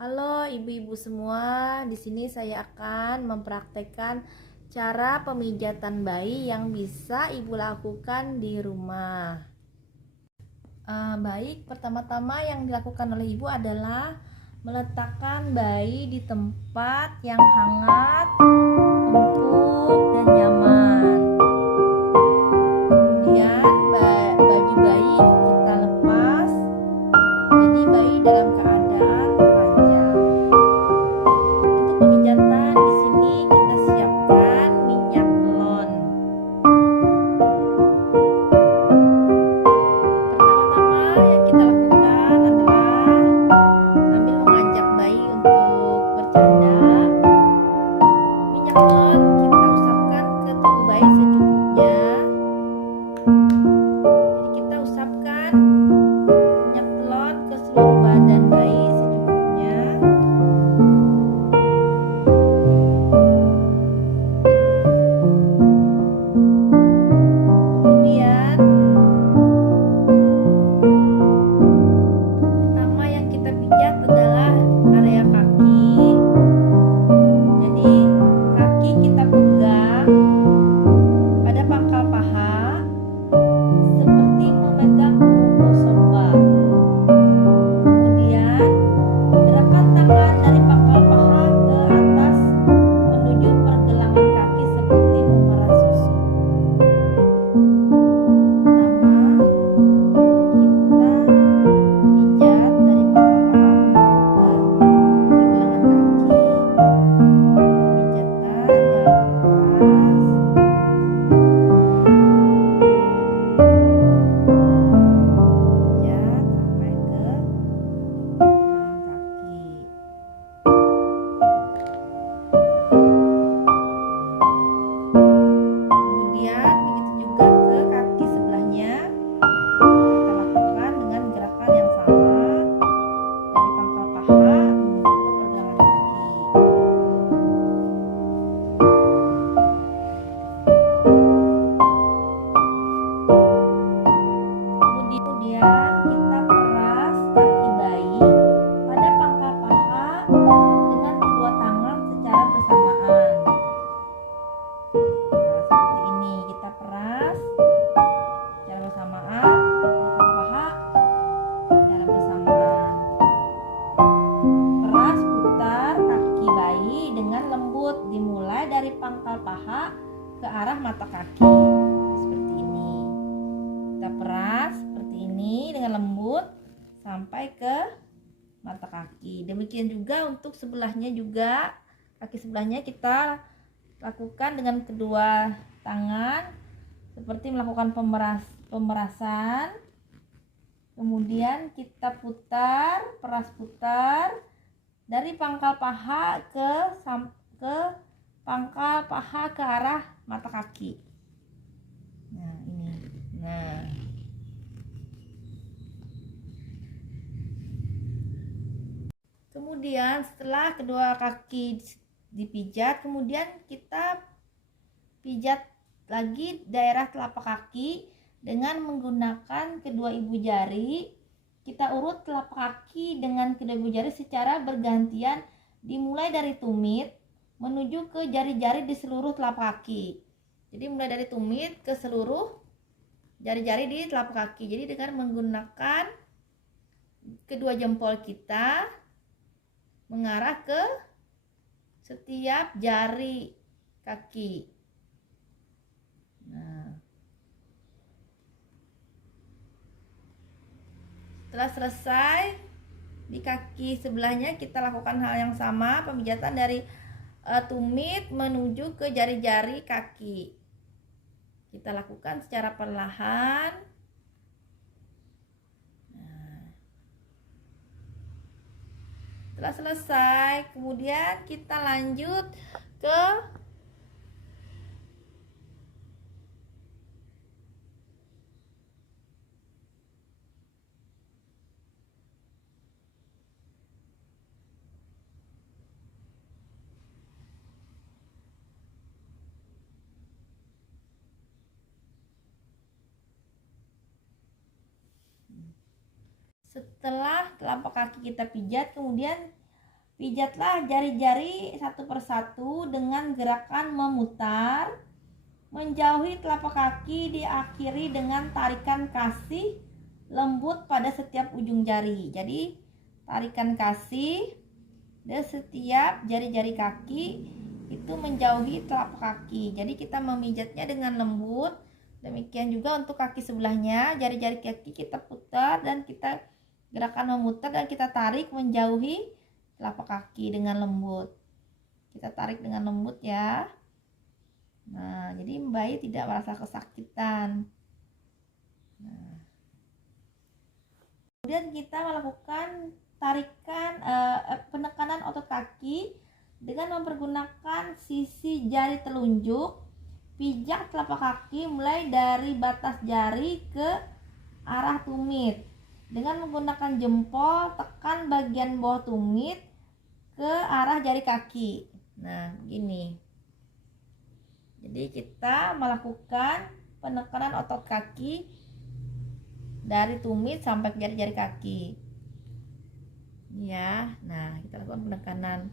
Halo ibu-ibu semua, di sini saya akan mempraktekkan cara pemijatan bayi yang bisa ibu lakukan di rumah. Baik, pertama-tama yang dilakukan oleh ibu adalah meletakkan bayi di tempat yang hangat, empuk, dan nyaman. Kemudian baju bayi kita lepas, jadi bayi dalam keadaan telanjang. Untuk pemijatan di sini kita siapkan minyak telon. Pertama-tama yang kita lakukan adalah sambil mengajak bayi untuk bercanda, minyak telon kita usapkan ke tubuh bayi secukupnya. Jadi kita usapkan minyak telon ke seluruh badan bayi secukupnya. Kemudian pertama yang kita pijat adalah area kaki. Jadi kaki kita pegang pada pangkal paha seperti memegang bungkus sofa. Kemudian gerakan tangan dari pangkal paha ke atas menuju pergelangan kaki seperti memerah susu. Pertama, kita pijat dari pangkal paha menuju ke pergelangan kaki. Pemijatan jangan terlalu keras. Pijat sampai ke pergelangan kaki. Kemudian begitu juga ke kaki sebelahnya. Kita lakukan dengan gerakan yang sama dari pangkal paha menuju ke pergelangan kaki. Kemudian kita peras kaki bayi pada pangkal paha dengan kedua tangan secara bersamaan. Nah, seperti ini kita peras secara bersamaan dari pangkal paha secara bersamaan. Peras putar kaki bayi dengan lembut, dimulai dari pangkal paha ke arah mata kaki. Seperti ini. Kita peras seperti ini dengan lembut sampai ke mata kaki. Demikian juga untuk sebelahnya juga, kaki sebelahnya kita lakukan dengan kedua tangan seperti melakukan pemerasan. Kemudian kita peras putar dari pangkal paha ke pangkal paha ke arah mata kaki. Nah, ini. Nah. Kemudian setelah kedua kaki dipijat, kemudian kita pijat lagi daerah telapak kaki dengan menggunakan kedua ibu jari. Kita urut telapak kaki dengan kedua ibu jari secara bergantian, dimulai dari tumit menuju ke jari-jari di seluruh telapak kaki. Jadi mulai dari tumit ke seluruh jari-jari di telapak kaki. Jadi dengan menggunakan kedua jempol kita mengarah ke setiap jari kaki. Nah, setelah selesai di kaki sebelahnya kita lakukan hal yang sama, pemijatan dari tumit menuju ke jari-jari kaki. Kita lakukan secara perlahan. Nah, setelah selesai, kemudian kita lanjut ke setelah telapak kaki kita pijat, kemudian Pijatlah jari-jari satu persatu dengan gerakan memutar. Menjauhi telapak kaki diakhiri dengan tarikan kasih lembut pada setiap ujung jari. Jadi tarikan kasih di setiap jari-jari kaki itu menjauhi telapak kaki. Jadi kita memijatnya dengan lembut. Demikian juga untuk kaki sebelahnya, jari-jari kaki kita putar dan kita gerakan memutar dan kita tarik menjauhi telapak kaki dengan lembut. Kita tarik dengan lembut ya. Nah, jadi bayi tidak merasa kesakitan. Nah, kemudian kita melakukan tarikan penekanan otot kaki dengan mempergunakan sisi jari telunjuk. Pijak telapak kaki mulai dari batas jari ke arah tumit. Dengan menggunakan jempol, tekan bagian bawah tumit ke arah jari kaki. Nah, begini. Jadi kita melakukan penekanan otot kaki dari tumit sampai ke jari-jari kaki. Ya, nah kita lakukan penekanan.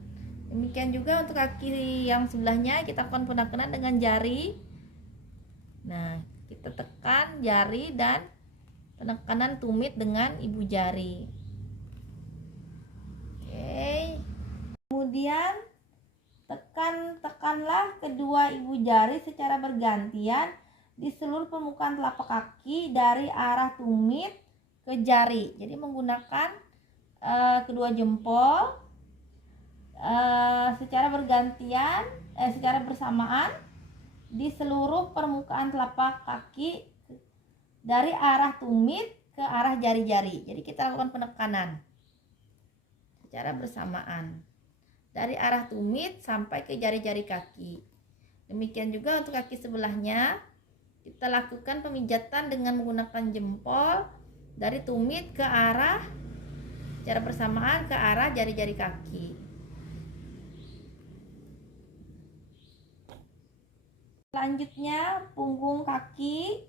Demikian juga untuk kaki yang sebelahnya kita lakukan penekanan dengan jari. Nah, kita tekan jari dan penekanan tumit dengan ibu jari. Oke. Kemudian tekanlah kedua ibu jari secara bergantian di seluruh permukaan telapak kaki dari arah tumit ke jari. Jadi menggunakan kedua jempol secara bergantian, secara bersamaan di seluruh permukaan telapak kaki dari arah tumit ke arah jari-jari. Jadi kita lakukan penekanan secara bersamaan dari arah tumit sampai ke jari-jari kaki. Demikian juga untuk kaki sebelahnya, kita lakukan pemijatan dengan menggunakan jempol dari tumit ke arah secara bersamaan ke arah jari-jari kaki. Selanjutnya, punggung kaki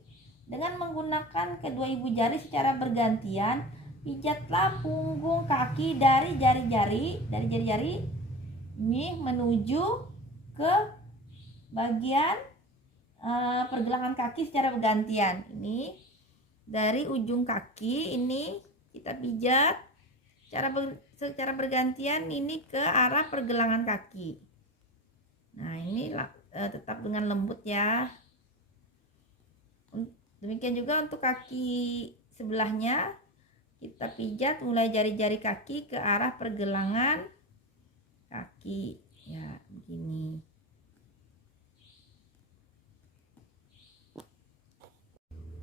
dengan menggunakan kedua ibu jari secara bergantian, pijatlah punggung kaki dari jari-jari ini menuju ke bagian pergelangan kaki secara bergantian. Ini dari ujung kaki ini kita pijat secara bergantian ini ke arah pergelangan kaki. Nah, ini tetap dengan lembut ya. Demikian juga untuk kaki sebelahnya, kita pijat mulai jari-jari kaki ke arah pergelangan kaki ya, begini.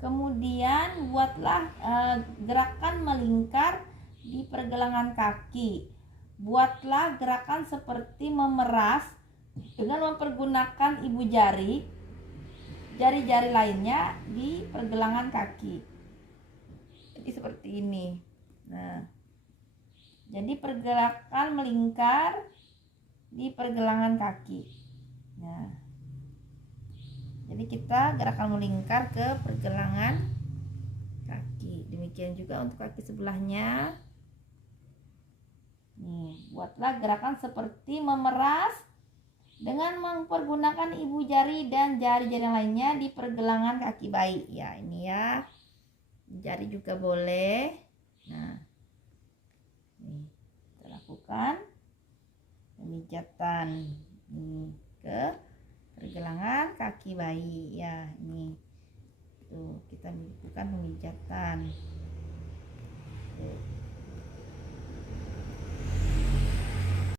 Kemudian buatlah gerakan melingkar di pergelangan kaki. Buatlah gerakan seperti memeras dengan mempergunakan ibu jari-jari lainnya di pergelangan kaki. Jadi seperti ini. Nah, jadi pergerakan melingkar di pergelangan kaki. Nah, jadi kita gerakan melingkar ke pergelangan kaki. Demikian juga untuk kaki sebelahnya. Nih, buatlah gerakan seperti memeras dengan mempergunakan ibu jari dan jari-jari yang lainnya di pergelangan kaki bayi. Ya, ini ya. Jari juga boleh. Nah, nih, kita lakukan pemijatan ke pergelangan kaki bayi ya. Ini tuh kita lakukan pemijatan.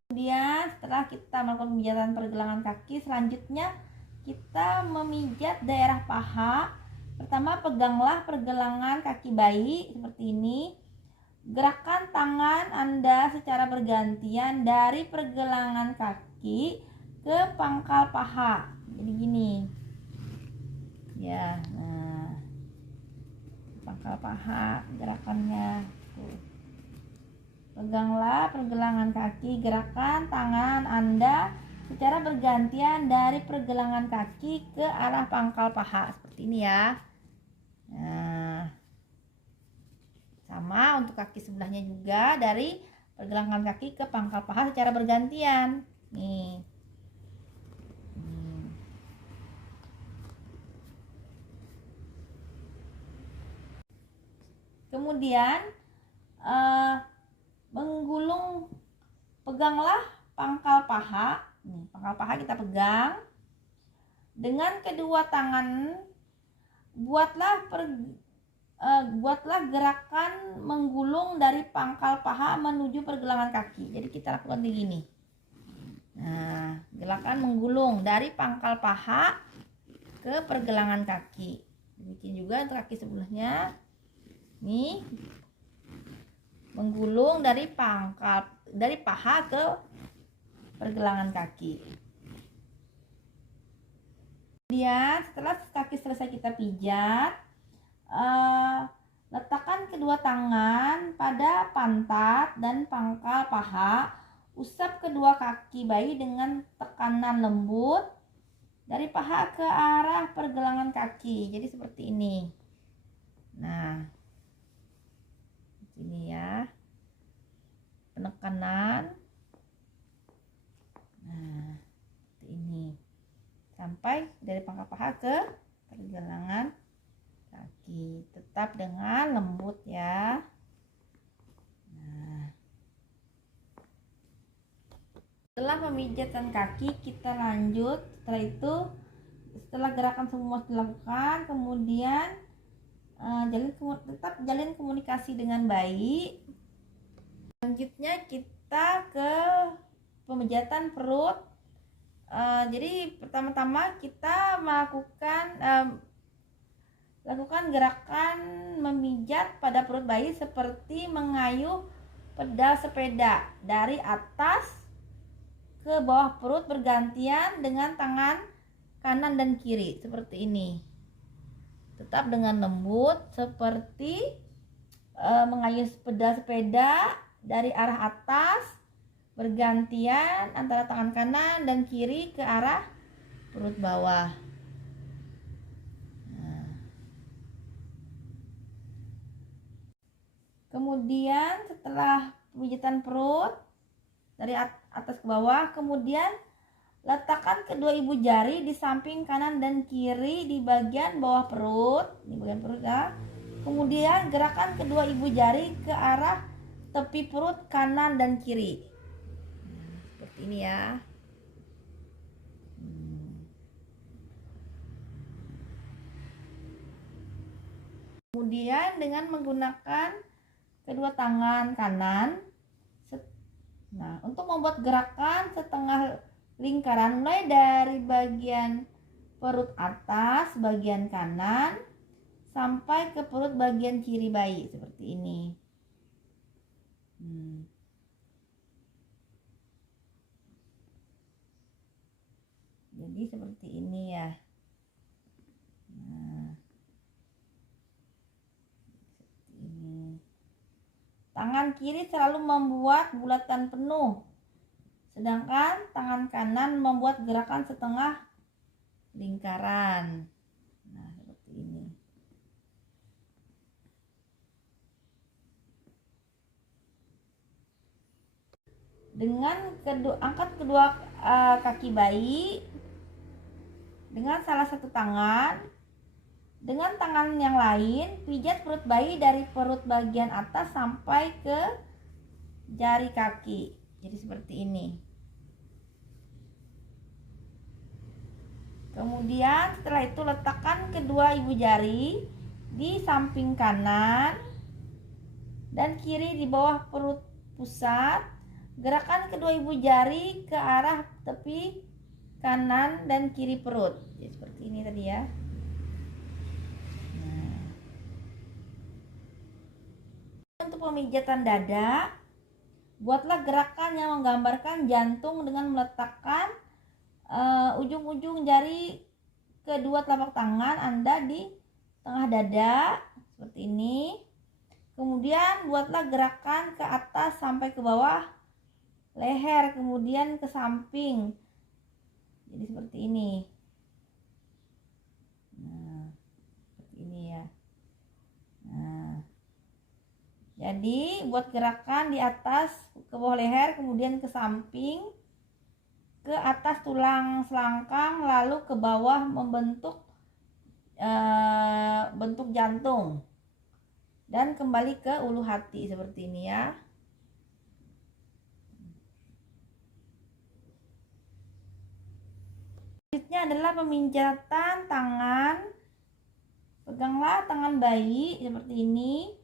Kemudian setelah kita melakukan pemijatan pergelangan kaki, selanjutnya kita memijat daerah paha. Pertama, peganglah pergelangan kaki bayi seperti ini. Gerakan tangan Anda secara bergantian dari pergelangan kaki ke pangkal paha. Jadi gini. Ya, nah. Pangkal paha gerakannya. Tuh. Peganglah pergelangan kaki, gerakan tangan Anda secara bergantian dari pergelangan kaki ke arah pangkal paha. Seperti ini ya. Nah, sama untuk kaki sebelahnya juga dari pergelangan kaki ke pangkal paha secara bergantian. Nih. Kemudian menggulung, peganglah pangkal paha. Nih, pangkal paha kita pegang. Dengan kedua tangan buatlah gerakan menggulung dari pangkal paha menuju pergelangan kaki. Jadi kita lakukan begini. Nah, gerakan menggulung dari pangkal paha ke pergelangan kaki. Demikian juga untuk kaki sebelahnya. Nih, menggulung dari paha ke pergelangan kaki. Kemudian setelah kaki selesai kita pijat, letakkan kedua tangan pada pantat dan pangkal paha. Usap kedua kaki bayi dengan tekanan lembut dari paha ke arah pergelangan kaki. Jadi seperti ini. Nah, ini ya, penekanan. Nah, seperti ini. Sampai dari pangkal paha ke pergelangan kaki, tetap dengan lembut ya. Nah, setelah memijatkan kaki, kita lanjut. Setelah gerakan semua dilakukan, kemudian tetap jalin komunikasi dengan baik. Selanjutnya kita ke pemijatan perut. Jadi pertama-tama kita lakukan gerakan memijat pada perut bayi seperti mengayuh pedal sepeda dari atas ke bawah perut bergantian dengan tangan kanan dan kiri seperti ini. Tetap dengan lembut seperti mengayuh pedal sepeda dari arah atas bergantian antara tangan kanan dan kiri ke arah perut bawah. Nah. Kemudian setelah pemijatan perut dari atas ke bawah, kemudian letakkan kedua ibu jari di samping kanan dan kiri di bagian bawah perut, di bagian perut ya. Kemudian gerakan kedua ibu jari ke arah tepi perut kanan dan kiri. Seperti ini ya. Kemudian dengan menggunakan kedua tangan kanan, nah, untuk membuat gerakan setengah lingkaran mulai dari bagian perut atas bagian kanan sampai ke perut bagian kiri bayi seperti ini. Jadi seperti ini ya. Nah, seperti ini. Tangan kiri selalu membuat bulatan penuh, sedangkan tangan kanan membuat gerakan setengah lingkaran. Nah, seperti ini. Dengan angkat kedua kaki bayi dengan salah satu tangan. Dengan tangan yang lain, pijat perut bayi dari perut bagian atas sampai ke jari kaki. Jadi seperti ini. Kemudian setelah itu letakkan kedua ibu jari di samping kanan dan kiri di bawah perut pusat. Gerakan kedua ibu jari ke arah tepi kanan dan kiri perut. Jadi seperti ini tadi ya. Untuk pemijatan dada, buatlah gerakan yang menggambarkan jantung dengan meletakkan ujung-ujung jari kedua telapak tangan Anda di tengah dada seperti ini. Kemudian buatlah gerakan ke atas sampai ke bawah leher, kemudian ke samping. Jadi seperti ini. Nah, seperti ini ya. Nah, Jadi buat gerakan di atas ke bawah leher, kemudian ke samping, ke atas tulang selangkang, lalu ke bawah membentuk bentuk jantung, dan kembali ke ulu hati seperti ini ya. Selanjutnya adalah pemijatan tangan. Peganglah tangan bayi seperti ini,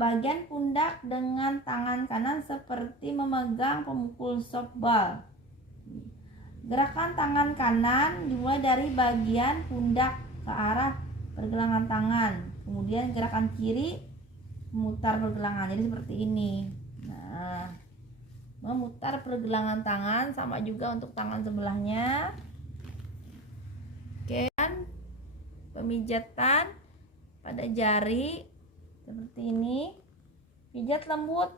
bagian pundak dengan tangan kanan seperti memegang pemukul softball. Gerakan tangan kanan dimulai dari bagian pundak ke arah pergelangan tangan, kemudian gerakan kiri memutar pergelangan, jadi seperti ini. Nah, memutar pergelangan tangan sama juga untuk tangan sebelahnya. Oke, pemijatan pada jari seperti ini. Pijat lembut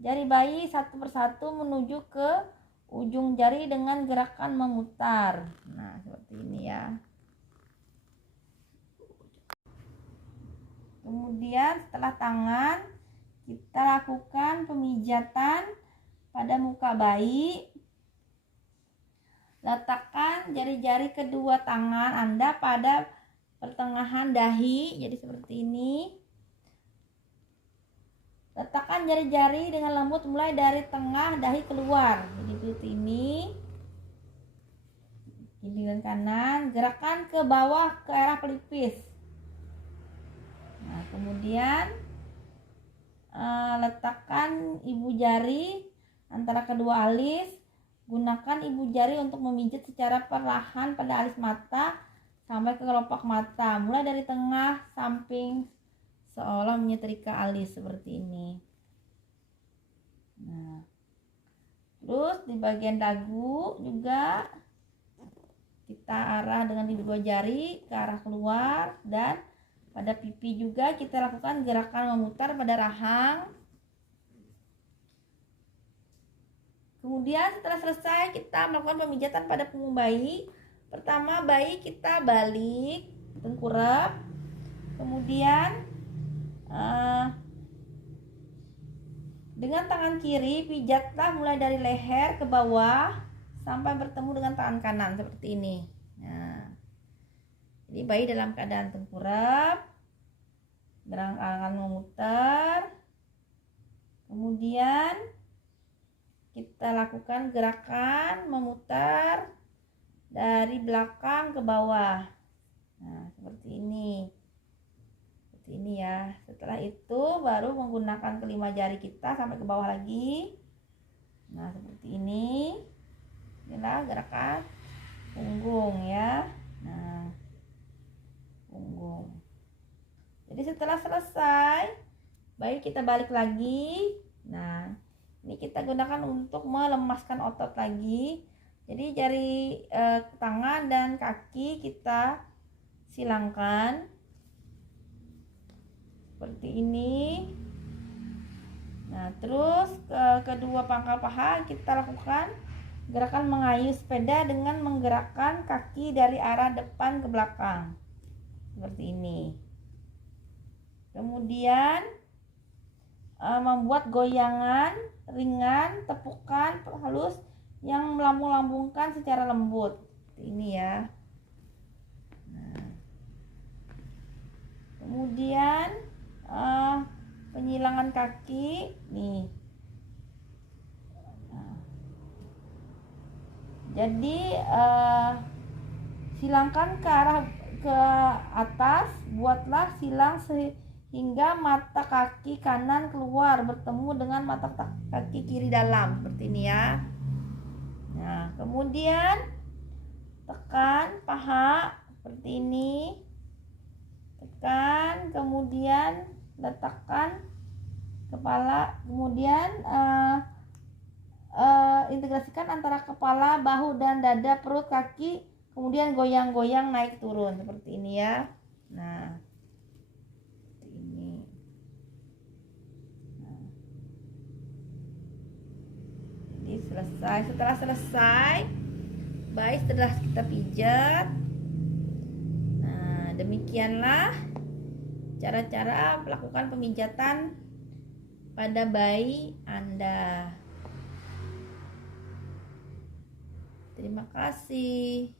jari bayi satu persatu menuju ke ujung jari dengan gerakan memutar. Nah, seperti ini ya. Kemudian setelah tangan, kita lakukan pemijatan pada muka bayi. Letakkan jari-jari kedua tangan Anda pada pertengahan dahi, jadi seperti ini. Letakkan jari-jari dengan lembut mulai dari tengah dahi keluar, jadi seperti ini. Kiri dan kanan, gerakan ke bawah ke arah pelipis. Nah, kemudian letakkan ibu jari antara kedua alis. Gunakan ibu jari untuk memijat secara perlahan pada alis mata sampai ke kelopak mata, mulai dari tengah samping seolah menyetrika alis seperti ini. Nah, terus di bagian dagu juga kita arah dengan dua jari ke arah keluar, dan pada pipi juga kita lakukan gerakan memutar pada rahang. Kemudian setelah selesai kita melakukan pemijatan pada punggung bayi. Pertama, bayi kita balik tengkurap, kemudian dengan tangan kiri pijatlah mulai dari leher ke bawah sampai bertemu dengan tangan kanan seperti ini. Nah, jadi bayi dalam keadaan tengkurap, gerakan memutar, kemudian kita lakukan gerakan memutar dari belakang ke bawah. Nah, seperti ini. Seperti ini ya. Setelah itu baru menggunakan kelima jari kita sampai ke bawah lagi. Nah, seperti ini. Inilah gerakan punggung ya. Nah, punggung. Jadi setelah selesai, baik kita balik lagi. Nah, ini kita gunakan untuk melemaskan otot lagi. Jadi jari tangan dan kaki kita silangkan seperti ini. Nah, terus kedua pangkal paha kita lakukan gerakan mengayuh sepeda dengan menggerakkan kaki dari arah depan ke belakang seperti ini. Kemudian membuat goyangan ringan, tepukan halus yang melambung-lambungkan secara lembut. Ini ya. Nah, kemudian penyilangan kaki nih. Nah, jadi silangkan ke arah ke atas, buatlah silang hingga mata kaki kanan keluar bertemu dengan mata kaki kiri dalam seperti ini ya. Nah, kemudian tekan paha seperti ini, tekan, kemudian letakkan kepala, kemudian integrasikan antara kepala, bahu dan dada, perut, kaki, kemudian goyang-goyang naik turun seperti ini ya. Nah, selesai. Setelah selesai, baik setelah kita pijat. Nah, demikianlah cara-cara melakukan pemijatan pada bayi Anda. Terima kasih.